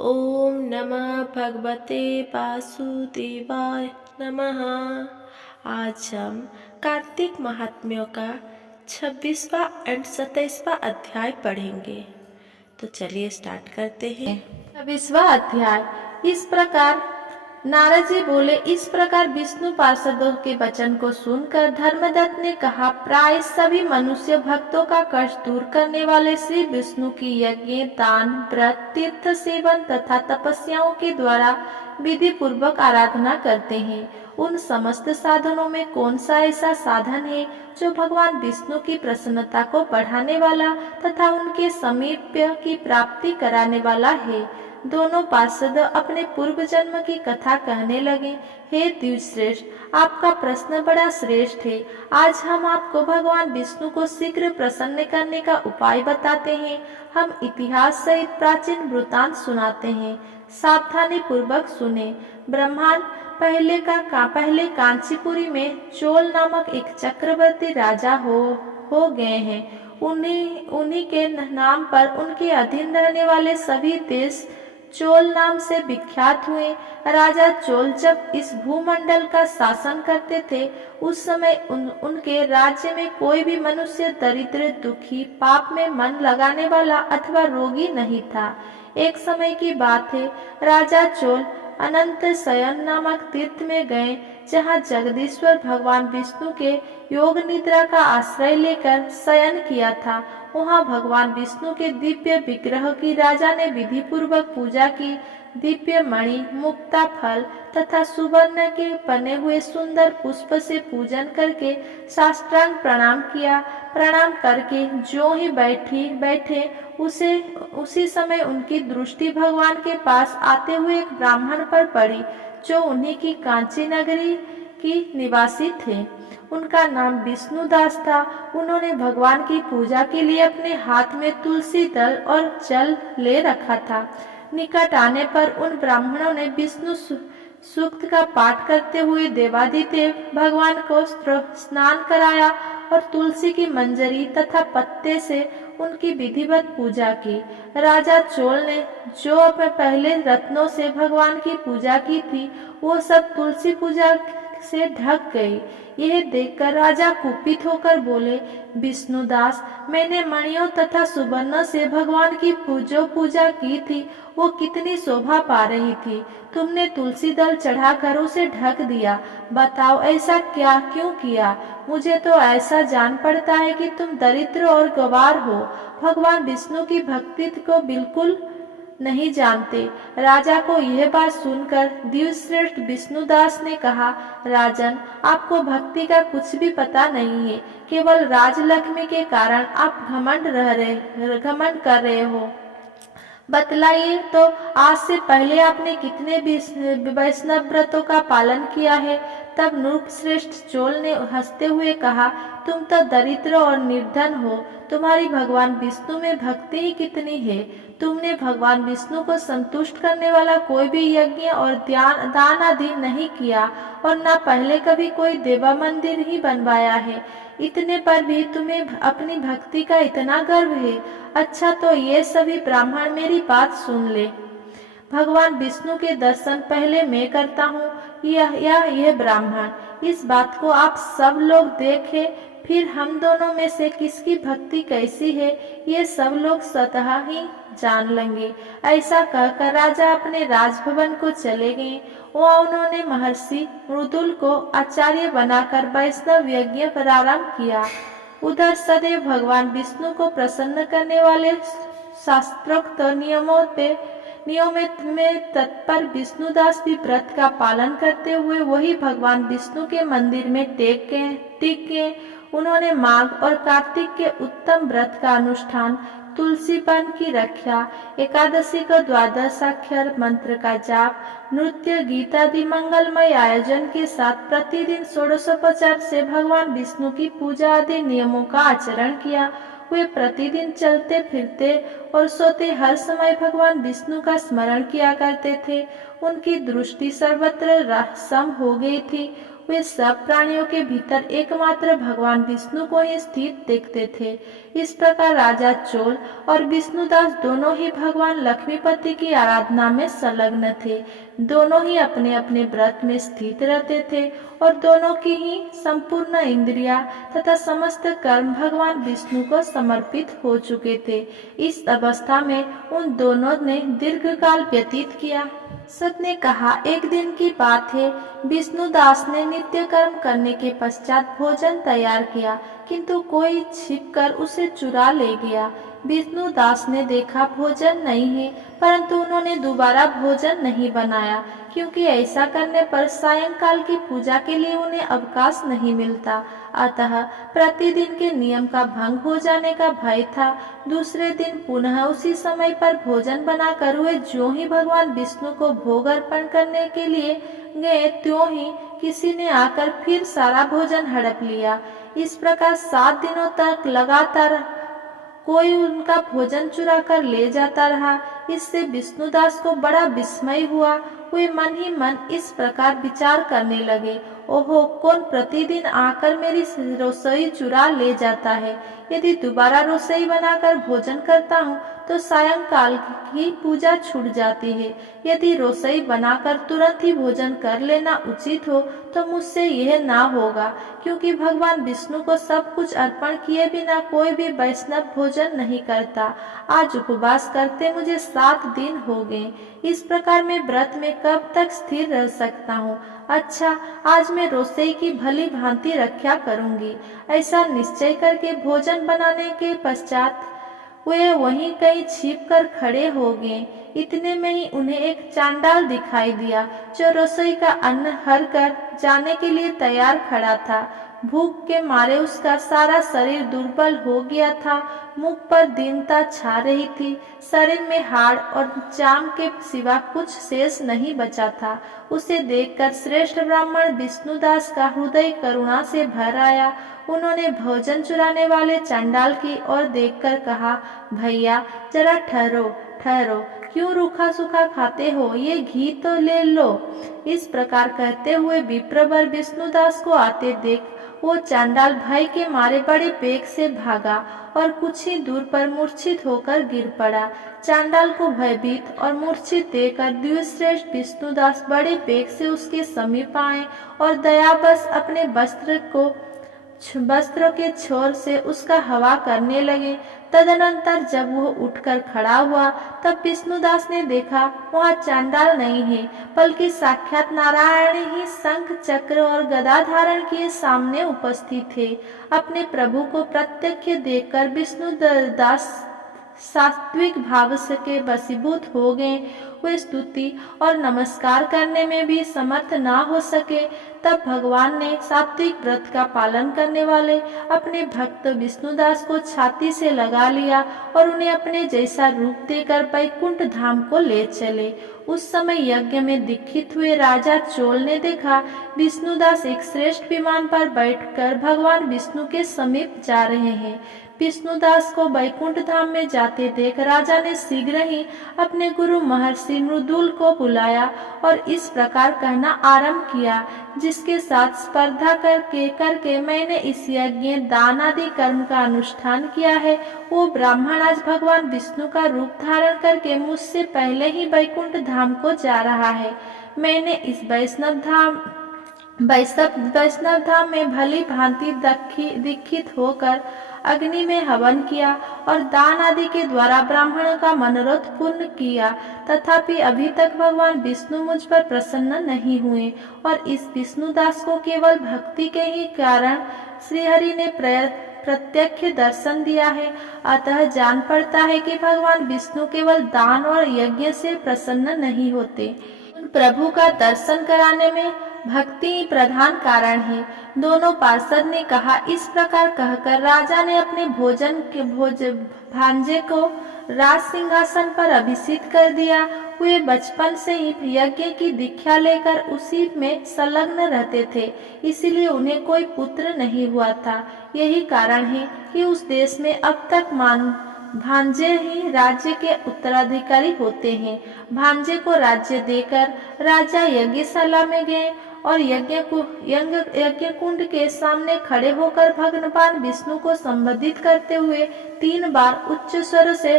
ओम नमः भगवते वासुदेवाय नमः। आज हम कार्तिक महात्म्यों का 26वां एंड 27वां अध्याय पढ़ेंगे। तो चलिए स्टार्ट करते हैं। 26वां अध्याय। इस प्रकार नारद जी बोले। इस प्रकार विष्णु पार्षदों के वचन को सुनकर धर्मदत्त ने कहा, प्राय सभी मनुष्य भक्तों का कष्ट दूर करने वाले श्री विष्णु की यज्ञ, दान, व्रत, तीर्थ सेवन तथा तपस्याओं के द्वारा विधि पूर्वक आराधना करते हैं। उन समस्त साधनों में कौन सा ऐसा साधन है जो भगवान विष्णु की प्रसन्नता को बढ़ाने वाला तथा उनके समीप्य की प्राप्ति कराने वाला है। दोनों पार्षद अपने पूर्व जन्म की कथा कहने लगे। हे द्विजश्रेष्ठ, आपका प्रश्न बड़ा श्रेष्ठ है। आज हम आपको भगवान विष्णु को शीघ्र प्रसन्न करने का उपाय बताते हैं। हम इतिहास सहित प्राचीन वृत्तांत सुनाते हैं, सावधानी पूर्वक सुने। ब्रह्मांड पहले कांचीपुरी में चोल नामक एक चक्रवर्ती राजा हो गए हैं। उन्हीं के नाम पर उनके अधीन रहने वाले सभी देश चोल नाम से विख्यात हुए। राजा चोल जब इस भूमंडल का शासन करते थे, उस समय उनके राज्य में कोई भी मनुष्य दरिद्र, दुखी, पाप में मन लगाने वाला अथवा रोगी नहीं था। एक समय की बात है, राजा चोल अनंत शयन नामक तीर्थ में गए, जहाँ जगदीश्वर भगवान विष्णु के योग निद्रा का आश्रय लेकर शयन किया था। वहाँ भगवान विष्णु के दिव्य विग्रह की राजा ने विधि पूर्वक पूजा की। दिव्य मणि, मुक्ता फल तथा सुवर्ण के बने हुए सुंदर पुष्प से पूजन करके साष्टांग प्रणाम किया। प्रणाम करके जो ही बैठे उसी समय उनकी दृष्टि भगवान के पास आते हुए एक ब्राह्मण पर पड़ी, जो उन्हीं की कांची नगरी की निवासी थे। उनका नाम विष्णुदास था। उन्होंने भगवान की पूजा के लिए अपने हाथ में तुलसी दल और जल ले रखा था। निकट आने पर उन ब्राह्मणों ने विष्णु सूक्त का पाठ करते हुए देवादिदेव भगवान को स्नान कराया और तुलसी की मंजरी तथा पत्ते से उनकी विधिवत पूजा की। राजा चोल ने जो अपने पहले रत्नों से भगवान की पूजा की थी, वो सब तुलसी पूजा से ढक गई। यह देखकर राजा कुपित होकर बोले, विष्णुदास, मैंने मणियों तथा सुवर्ण से भगवान की जो पूजा की थी, वो कितनी शोभा पा रही थी। तुमने तुलसी दल चढ़ाकर उसे ढक दिया। बताओ ऐसा क्यों किया? मुझे तो ऐसा जान पड़ता है कि तुम दरिद्र और गवार हो, भगवान विष्णु की भक्ति को बिल्कुल नहीं जानते। राजा को यह बात सुनकर द्विजश्रेष्ठ विष्णुदास ने कहा, राजन, आपको भक्ति का कुछ भी पता नहीं है। केवल राजलक्ष्मी के कारण आप घमंड कर रहे हो। बतलाइए तो, आज से पहले आपने कितने वैष्णव व्रतों का पालन किया है? तब नृपश्रेष्ठ चोल ने हंसते हुए कहा, तुम तो दरिद्र और निर्धन हो, तुम्हारी भगवान विष्णु में भक्ति ही कितनी है। तुमने भगवान विष्णु को संतुष्ट करने वाला कोई भी यज्ञ और दान आदि नहीं किया और न पहले कभी कोई देवा मंदिर ही बनवाया है। इतने पर भी तुम्हें अपनी भक्ति का इतना गर्व है। अच्छा, तो ये सभी ब्राह्मण मेरी बात सुन ले। भगवान विष्णु के दर्शन पहले मैं करता हूँ, यह ब्राह्मण। इस बात को आप सब लोग देखें, फिर हम दोनों में से किसकी भक्ति कैसी है, ये सब लोग स्वतः ही जान लेंगे। ऐसा कहकर राजा अपने राजभवन को चले गए। वहाँ उन्होंने महर्षि मृदुल को आचार्य बनाकर वैष्णव यज्ञ प्रारंभ किया। उधर सदैव भगवान विष्णु को प्रसन्न करने वाले शास्त्रोक्त नियमों में तत्पर विष्णुदास भी व्रत का पालन करते हुए वही भगवान विष्णु के मंदिर में टिक गए। उन्होंने माघ और कार्तिक के उत्तम व्रत का अनुष्ठान, तुलसी वन की रक्षा, एकादशी को द्वादशाक्षर मंत्र का जाप, नृत्य, गीत आदि मंगलमय आयोजन के साथ प्रतिदिन षोडशोपचार से भगवान विष्णु की पूजा आदि नियमों का आचरण किया। वे प्रतिदिन चलते फिरते और सोते हर समय भगवान विष्णु का स्मरण किया करते थे। उनकी दृष्टि सर्वत्र सम हो गई थी। वे सब प्राणियों के भीतर एकमात्र भगवान विष्णु को ही स्थित देखते थे। इस प्रकार राजा चोल और विष्णुदास दोनों ही भगवान लक्ष्मीपति की आराधना में संलग्न थे। दोनों ही अपने अपने व्रत में स्थित रहते थे और दोनों की ही संपूर्ण इंद्रिया तथा समस्त कर्म भगवान विष्णु को समर्पित हो चुके थे। इस अवस्था में उन दोनों ने दीर्घकाल व्यतीत किया। सत ने कहा, एक दिन की बात है, विष्णुदास ने नित्य कर्म करने के पश्चात भोजन तैयार किया, किंतु कोई छिपकर उसे चुरा ले गया। विष्णुदास ने देखा भोजन नहीं है, परंतु उन्होंने दोबारा भोजन नहीं बनाया, क्योंकि ऐसा करने पर सायंकाल की पूजा के लिए उन्हें अवकाश नहीं मिलता। अतः प्रतिदिन के नियम का भंग हो जाने का भय था। दूसरे दिन पुनः उसी समय पर भोजन बनाकर वे ज्यों ही भगवान विष्णु को भोग अर्पण करने के लिए गए, त्यों ही किसी ने आकर फिर सारा भोजन हड़प लिया। इस प्रकार 7 दिनों तक लगातार कोई उनका भोजन चुरा कर ले जाता रहा। इससे विष्णुदास को बड़ा विस्मय हुआ। वे मन ही मन इस प्रकार विचार करने लगे, ओहो, कौन प्रतिदिन आकर मेरी रसोई चुरा ले जाता है। यदि दोबारा रसोई बनाकर भोजन करता हूँ तो सायंकाल की पूजा छूट जाती है। यदि रसोई बनाकर तुरंत ही भोजन कर लेना उचित हो तो मुझसे यह ना होगा, क्योंकि भगवान विष्णु को सब कुछ अर्पण किए बिना कोई भी वैष्णव भोजन नहीं करता। आज उपवास करते मुझे 7 दिन हो गए। इस प्रकार मैं व्रत में कब तक स्थिर रह सकता हूँ। अच्छा, आज मैं रसोई की भली भांति रक्षा करूंगी। ऐसा निश्चय करके भोजन बनाने के पश्चात वे वहीं कहीं छिप कर खड़े हो गए। इतने में ही उन्हें एक चांडाल दिखाई दिया, जो रसोई का अन्न हर कर जाने के लिए तैयार खड़ा था। भूख के मारे उसका सारा शरीर दुर्बल हो गया था। मुख पर दीनता छा रही थी। शरीर में हाड़ और चाम के सिवा कुछ शेष नहीं बचा था। उसे देखकर श्रेष्ठ ब्राह्मण विष्णुदास का हृदय करुणा से भर आया। उन्होंने भोजन चुराने वाले चंडाल की ओर देखकर कहा, भैया जरा ठहरो ठहरो, क्यों रूखा सूखा खाते हो, ये घी तो ले लो। इस प्रकार कहते हुए विप्रवर विष्णुदास को आते देख वो चांडाल भय के मारे बड़े वेग से भागा और कुछ ही दूर पर मूर्छित होकर गिर पड़ा। चांडाल को भयभीत और मूर्छित देखकर द्विश्रेष्ठ विष्णुदास बड़े वेग से उसके समीप आए और दयावश अपने वस्त्रों के छोर से उसका हवा करने लगे। तदनंतर जब वह उठकर खड़ा हुआ तब विष्णुदास ने देखा वहाँ चांडाल नहीं है, बल्कि साक्षात नारायण ही शंख चक्र और गदा धारण किए सामने उपस्थित थे। अपने प्रभु को प्रत्यक्ष देखकर विष्णुदास सात्विक भाव से के वशीभूत हो गए। वे स्तुति और नमस्कार करने में भी समर्थ ना हो सके। तब भगवान ने सात्विक व्रत का पालन करने वाले अपने भक्त विष्णुदास को छाती से लगा लिया और उन्हें अपने जैसा रूप देकर वैकुंठ धाम को ले चले। उस समय यज्ञ में दीक्षित हुए राजा चोल ने देखा विष्णुदास एक श्रेष्ठ विमान पर बैठकर भगवान विष्णु के समीप जा रहे हैं। विष्णुदास को वैकुंठ धाम में जाते देख राजा ने शीघ्र ही अपने गुरु महर्षि मृदुल को बुलाया और इस प्रकार कहना आरंभ किया, जिसके साथ स्पर्धा करके मैंने इस यज्ञ दान आदि कर्म का अनुष्ठान किया है, वो ब्राह्मण आज भगवान विष्णु का रूप धारण करके मुझसे पहले ही वैकुंठ धाम को जा रहा है। मैंने इस वैष्णव धाम में भली भांति दीक्षित होकर अग्नि में हवन किया और दान आदि के द्वारा ब्राह्मणों का मनोरथ पूर्ण किया। तथापि अभी तक भगवान विष्णु मुझ पर प्रसन्न नहीं हुए और इस विष्णुदास को केवल भक्ति के ही कारण श्रीहरि ने प्रत्यक्ष दर्शन दिया है। अतः जान पड़ता है कि भगवान विष्णु केवल दान और यज्ञ से प्रसन्न नहीं होते। प्रभु का दर्शन कराने में भक्ति प्रधान कारण है। दोनों पार्षद ने कहा। इस प्रकार कहकर राजा ने अपने भांजे को राज सिंहासन पर अभिषिक्त कर दिया। वे बचपन से ही यज्ञ की दीक्षा लेकर उसी में संलग्न रहते थे, इसीलिए उन्हें कोई पुत्र नहीं हुआ था। यही कारण है कि उस देश में अब तक भांजे ही राज्य के उत्तराधिकारी होते हैं। भांजे को राज्य देकर राजा यज्ञशाला में गए और यज्ञ कुंड के सामने खड़े होकर भगवान विष्णु को संबोधित करते हुए 3 बार उच्च स्वर से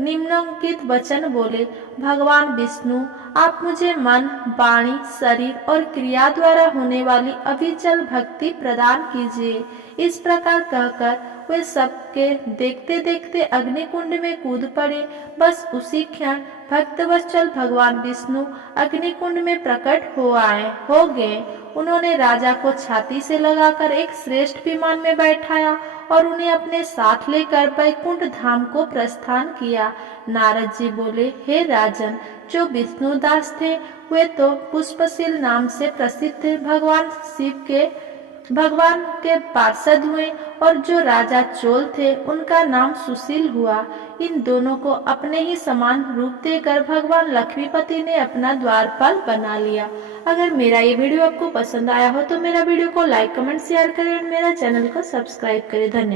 निम्नलिखित वचन बोले। भगवान विष्णु, आप मुझे मन, वाणी, शरीर और क्रिया द्वारा होने वाली अविचल भक्ति प्रदान कीजिए। इस प्रकार कहकर वे सबके देखते देखते अग्निकुंड में कूद पड़े। बस उसी क्षण भक्तवत्सल भगवान विष्णु अग्निकुंड में प्रकट हो गए। उन्होंने राजा को छाती से लगाकर एक श्रेष्ठ विमान में बैठाया और उन्हें अपने साथ लेकर वैकुंठ धाम को प्रस्थान किया। नारद जी बोले, हे राजन, जो विष्णुदास थे वे तो पुष्पशील नाम से प्रसिद्ध भगवान के पार्षद हुए और जो राजा चोल थे उनका नाम सुशील हुआ। इन दोनों को अपने ही समान रूप देकर भगवान लक्ष्मीपति ने अपना द्वारपाल बना लिया। अगर मेरा ये वीडियो आपको पसंद आया हो तो मेरा वीडियो को लाइक, कमेंट, शेयर करें और मेरा चैनल को सब्सक्राइब करें। धन्यवाद।